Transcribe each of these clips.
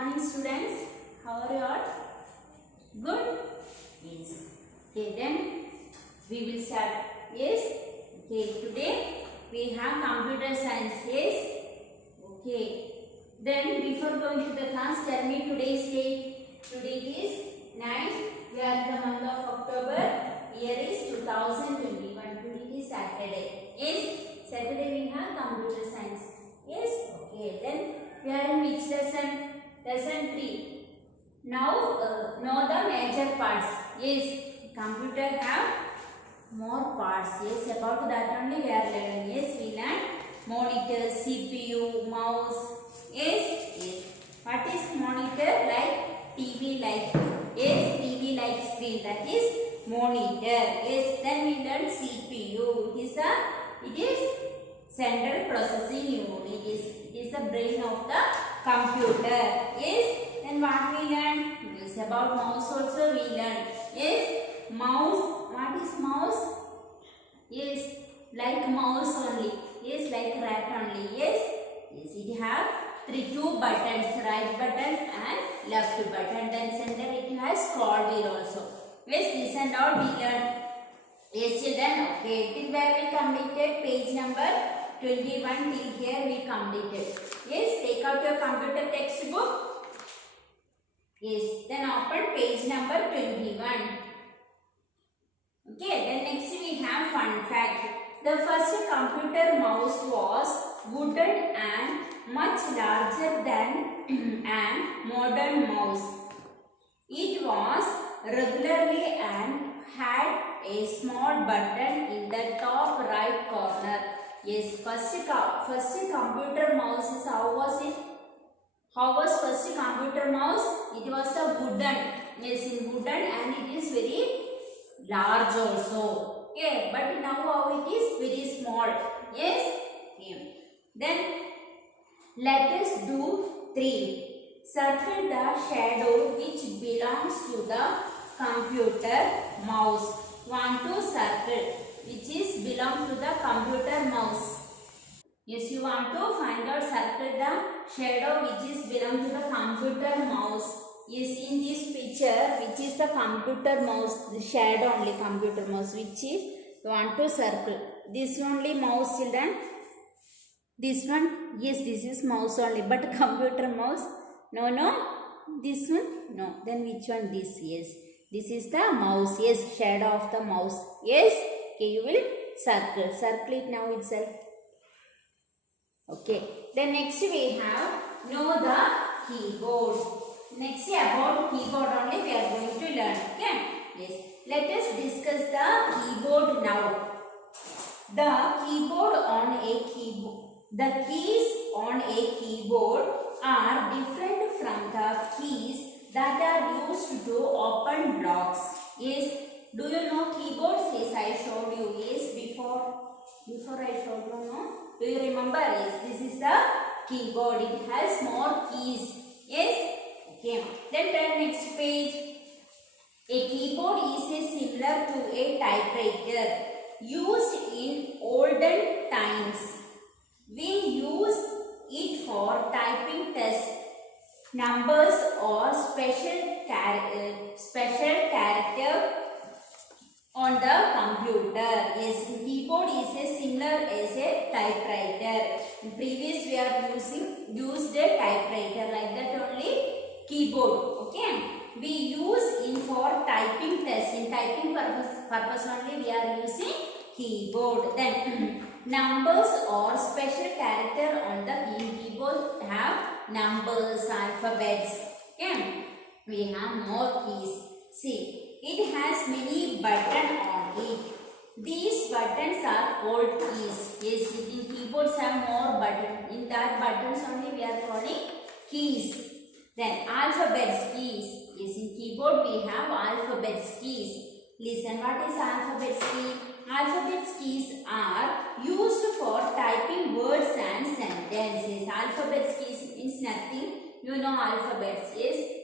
morning students. How are you all? Good? Yes. Okay, then we will start. Yes. Okay, today we have computer science. Yes. Okay. Then before going to the class, tell me today's date. Today is 9th. We are in the month of October. Year is 2021. Today is Saturday. Yes. Saturday we have computer science. Yes. Okay. Then we are in which lesson? Lesson 3. Now know the major parts. Yes. Computer have more parts. Yes. About that only we are learning. Yes. We learn monitor, CPU, mouse. Yes. Yes. What is monitor? Like TV like. Yes. TV like screen. That is monitor. Yes. Then we learn CPU. It is central processing unit. It is the brain of the computer. Yes. Then what we learn? Yes. About mouse also we learn. Yes. Mouse. What is mouse? Yes. Like mouse only. Yes. Like rat only. Yes. Yes. It have two buttons. Right button and left button. Then center it has scroll wheel also. Yes. This and all we learn. Yes, children. Okay. Till where we completed page number 21. Till here we completed. Yes. Take out your computer textbook. Yes. Then open page number 21. Okay. Then next we have fun fact. The first computer mouse was wooden and much larger than an modern mouse. It was regularly and had a small button in the top right corner. Yes, first computer mouse is how was it? How was first computer mouse? It was a wooden. Yes, in wooden and it is very large also. Okay, but now how it is very small. Yes. Okay. Then let us do 3. Circle the shadow which belongs to the computer mouse. Want to circle which is belong to the computer mouse. Yes, you want to find out circle the shadow which is belong to the computer mouse. Yes, in this picture which is the computer mouse, the shadow only computer mouse which is you want to circle. This only mouse, children. This one, yes, this is mouse only, but computer mouse, no. This one, no. Then which one? This, yes. This is the mouse, yes, shadow of the mouse, yes. Okay, you will circle. Circle it now itself. Okay. Then next we have know the keyboard. Next about keyboard only we are going to learn. Okay. Yes. Let us discuss the keyboard now. The keyboard on a keyboard. The keys on a keyboard are different from the keys that are used to open locks. Yes. Do you know keyboards? Yes, I showed you. Yes, before I showed you. No. Do you remember? Yes, this is the keyboard. It has more keys. Yes. Okay. Then turn next page. A keyboard is similar to a typewriter used in olden times. We use it for typing text, numbers or special character on the computer. Yes, keyboard is similar as a typewriter. In previous we are used a typewriter like that only keyboard. Okay. We use it for typing text. In typing purpose only we are using keyboard. Then numbers or special character on the keyboard have numbers, alphabets. Okay. We have more keys. See, it has many buttons on it. These buttons are called keys. Yes, in keyboards have more buttons. In that buttons only we are calling keys. Then alphabets keys. Yes, in keyboard we have alphabets keys. Listen, what is alphabets key? Alphabets keys are used for typing words and sentences. Alphabets keys means nothing. You know alphabets. Yes.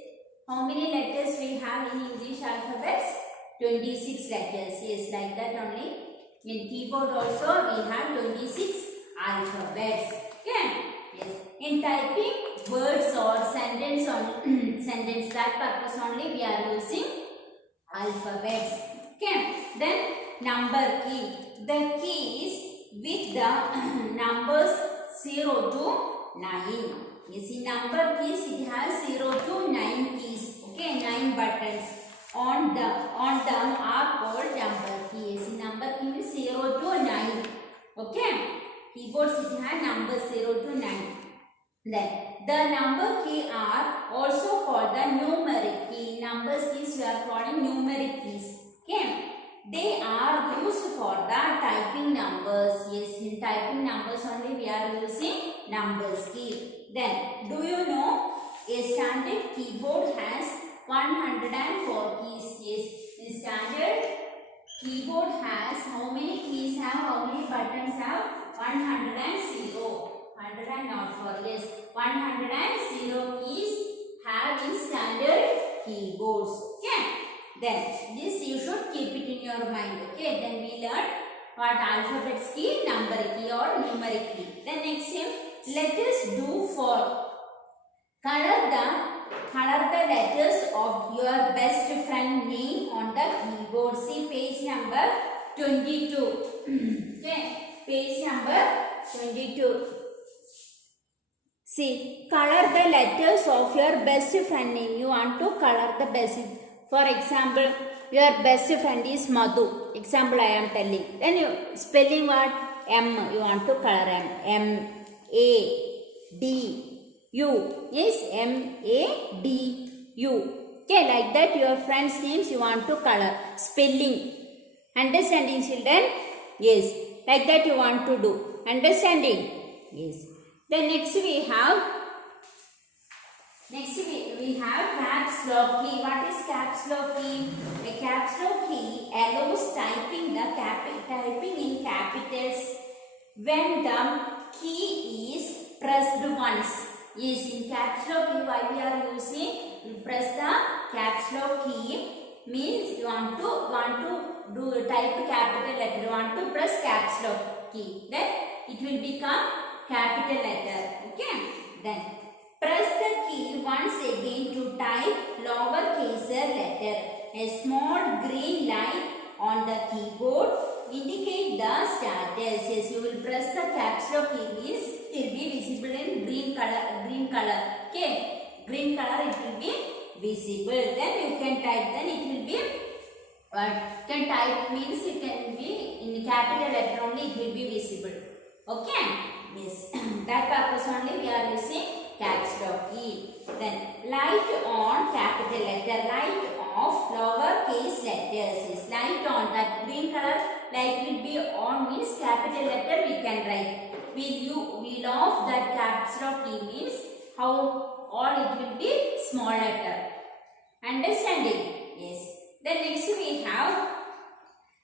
How many letters we have in English alphabets? 26 letters. Yes, like that only. In keyboard also we have 26 alphabets. Okay. Yes. In typing words or sentence on sentence. That purpose only we are using alphabets. Okay. Then number key. The keys with the numbers 0 to 9. You see, number keys, it has 0 to 9 keys. Okay, 9 buttons. On them are called number keys. Number key is 0 to 9. Okay. Keyboards, it has numbers 0 to 9. Then the number key are also called the numeric key. Numbers keys we are calling numeric keys. Okay. They are used for the typing numbers. Yes, in typing numbers only we are using numbers key. Then, do you know a standard keyboard has 104 keys? Yes, the standard keyboard has how many keys have, how many buttons have? 100. 104. Yes, 100 keys have in standard keyboards. Okay. Then this you should keep it in your mind. Okay. Then we learn what alphabets key, number key or numeric key. Then next let us do for color the letters of your best friend name on the keyboard. See page number 22. Okay. Page number 22. See, color the letters of your best friend name. You want to color the best. For example, your best friend is Madhu. Example I am telling. Then you spelling what? M. You want to color M. M A D U. Yes, M A D U. Okay, like that your friends' names you want to color. Spelling. Understanding, children? Yes. Like that you want to do. Understanding? Yes. Then next we have caps lock key. What is caps lock key? A caps lock key allows typing in capitals when the key is pressed once. Yes, in caps lock key, why we are using? You press the caps lock key means you want to do type capital letter. You want to press caps lock key. Then it will become capital letter. Okay. Then press the key once again to type lowercase letter. A small green line on the keyboard indicate the status. Yes, you will press the caps lock key means it will be visible in green color. Okay. Green color it will be visible. Then you can type. Then it will be can type means it can be in capital letter only. It will be visible. Okay. Yes, that purpose only we are using caps lock key. Then light on capital letter, light off lowercase letters. Yes, light on, that green color light will be on means capital letter we can write. Will off that caps lock key means how all it will be small letter. Understanding? Yes. Then next we have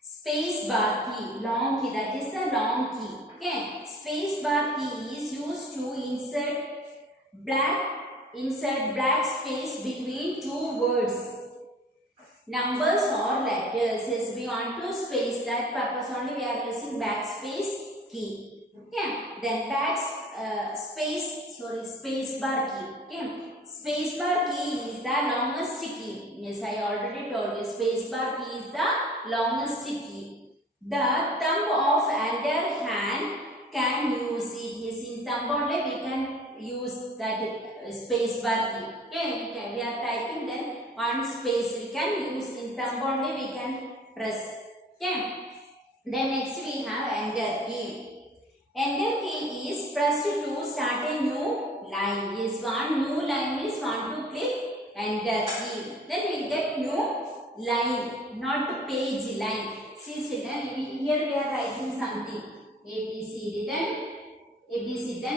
space bar key, long key, that is the long key. Okay, space bar key is used to insert black space between two words, numbers or letters. Yes, we want to space, that purpose only we are using backspace key. Okay, then space bar key. Okay, space bar key is the longest key. Yes, I already told you space bar key is the longest key. The thumb of either hand can use it. Yes, in thumb only we can use that space bar key. Okay, we are typing, then one space we can use, in thumb only we can press. Okay. Then next we have enter key. Enter key is pressed to start a new line. Yes, one new line means want to click enter key. Then we get new line, not page line. See children, here we are writing something. ABCD, then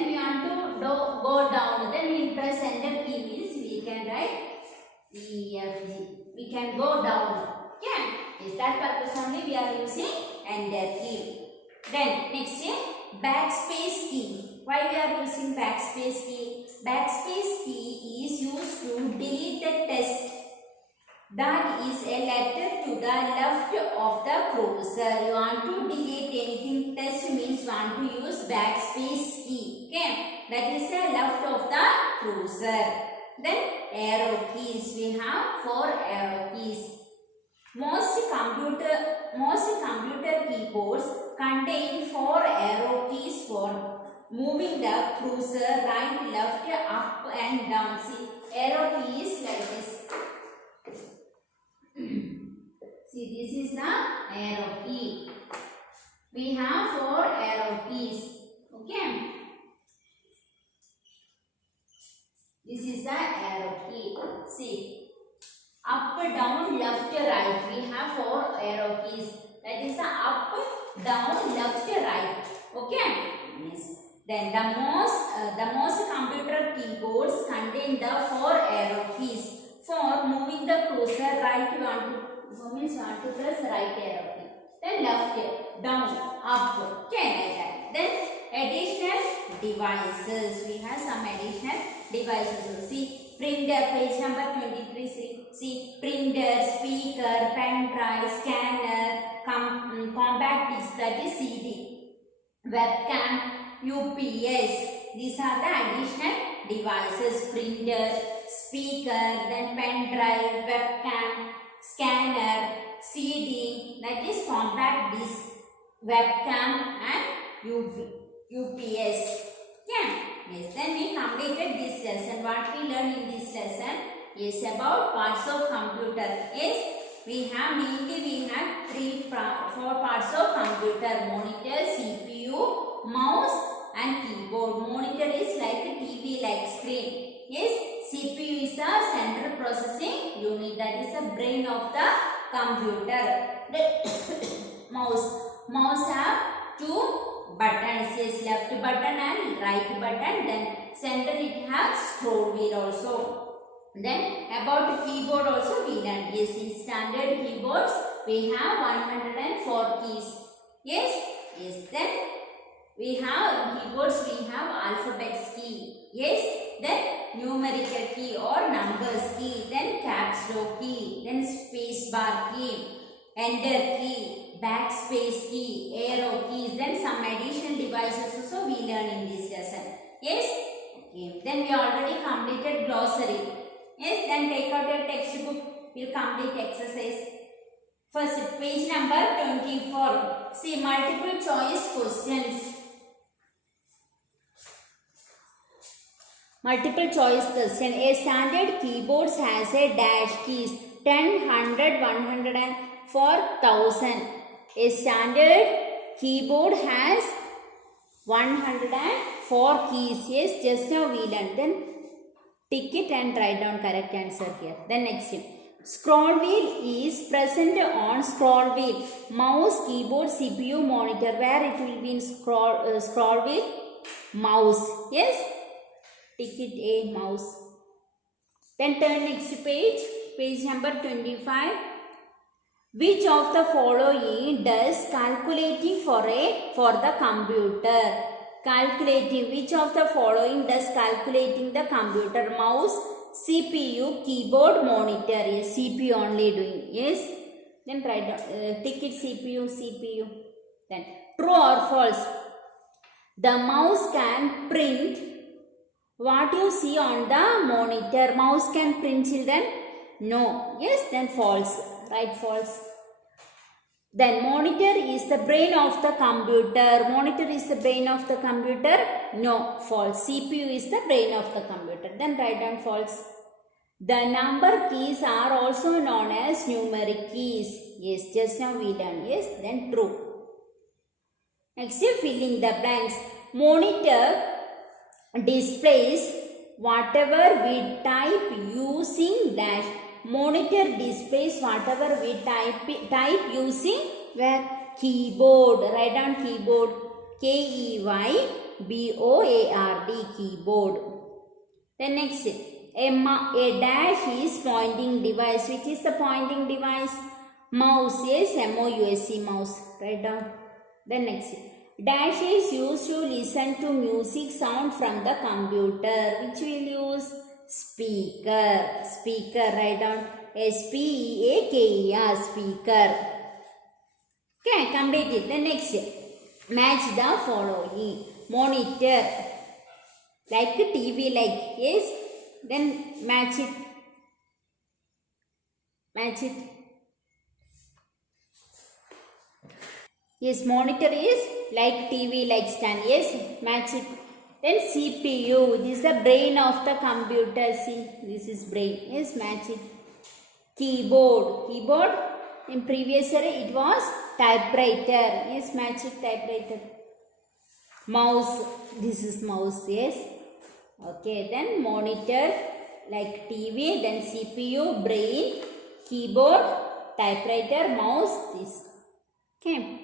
we want to go down. Then we press enter key means we can write EFG. We can go down. Okay. Is that purpose only we are using enter key. Then next backspace key. Why we are using backspace key? Backspace key is used to delete the text that is a letter to the left of the cursor. You want to delete anything, text means want to use backspace key. Okay. that is the left of the cursor. Then arrow keys, we have 4 arrow keys. Most computer keyboards contain 4 arrow keys for moving the cursor right, left, up and down. See, arrow key is like this. See, this is the arrow key. We have 4 arrow keys. Okay. This is the arrow key. See, up, down, left, right. We have 4 arrow keys. That is the up, down, left, right. Okay. Yes. Then the most computer keyboards contain the 4 arrow keys. For moving the cursor right, you want to press right arrow key. Then left, down, up. Okay, like that. Then additional devices. We have some additional devices. See, printer, page number 23. See, printer, speaker, pen drive, scanner, compact disc, that is CD, webcam, UPS. These are the additional devices. Printer, speaker, then pen drive, webcam, scanner, CD, that is compact disc, webcam and UPS. Yeah. Yes. Then we completed this lesson. What we learned in this lesson is about parts of computer. Yes. We have mainly 4 parts of computer: monitor, CPU, mouse and keyboard. Monitor is like a TV like screen. Yes. CPU is the central processing unit, that is the brain of the computer. The mouse have 2 buttons. Yes, left button and right button. Then center it has scroll wheel also. Then about keyboard also we learned. Yes, in standard keyboards we have 104 keys. Yes. Then we have keyboards, we have alphabets key. Yes. Then numerical key or numbers key. Then caps lock key. Then space bar key, enter key, backspace key, arrow keys. Then some additional devices also we learn in this lesson. Yes. Okay. Then we already completed glossary. Yes. Then take out your textbook. We'll complete exercise. First, page number 24. See, multiple choice questions. Multiple choice question. A standard keyboard has a dash keys 10, 100, 100 and 4000. A standard keyboard has 104 keys. Yes, just now we learned. Then tick it and write down correct answer here. Then next thing. Scroll wheel is present on scroll wheel. Mouse, keyboard, CPU, monitor. Where it will be in scroll wheel? Mouse. Yes. Tick it A, mouse. Then turn next page. Page number 25. Which of the following does calculating for the computer? Calculating. Which of the following does calculating the computer? Mouse, CPU, keyboard, monitor. Yes, CPU only doing. Yes. Then write down. Tick it CPU. Then true or false? The mouse can print what you see on the monitor. Mouse can print, children? No. Yes, then false. Right, false. Then monitor is the brain of the computer. Monitor is the brain of the computer? No, false. CPU is the brain of the computer. Then write down false. The number keys are also known as numeric keys. Yes, just now we done. Yes, then true. Next, filling the blanks. Monitor displays whatever we type using dash. Monitor displays whatever we type using where? Keyboard. Write down keyboard. KEYBOARD, keyboard. Then next, a dash is pointing device. Which is the pointing device? Mouse. Yes, MOUSE, mouse. Write down. Then next, dash is used to listen to music sound from the computer. Which will use? Speaker. Speaker. Write down SPEAKER, speaker. Okay, complete it. The next, match the following. Monitor. Like TV, like. Yes. Then match it. Match it. Yes, monitor is like TV, like stand. Yes, match it. Then CPU, this is the brain of the computer. See, this is brain. Yes, match it. Keyboard. In previous year it was typewriter. Yes, match it, typewriter. Mouse, this is mouse. Yes. Okay, then monitor like TV, then CPU, brain, keyboard, typewriter, mouse, this. Okay,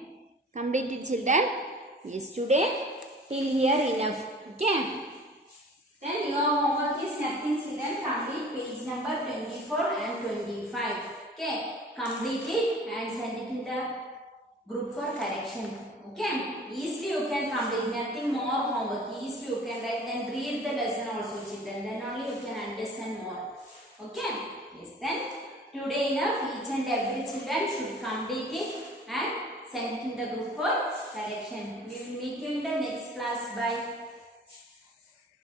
completed children? Yes, today till here enough. Okay, then your homework is nothing children. Complete page number 24 and 25. Okay, complete it and send it in the group for correction. Okay, easily you can complete, nothing more homework. Easily you can write, then read the lesson also children, then only you can understand more. Okay, yes, then today enough. Each and every children should complete it and send it in the group for correction. We will meet you in the next class. Bye.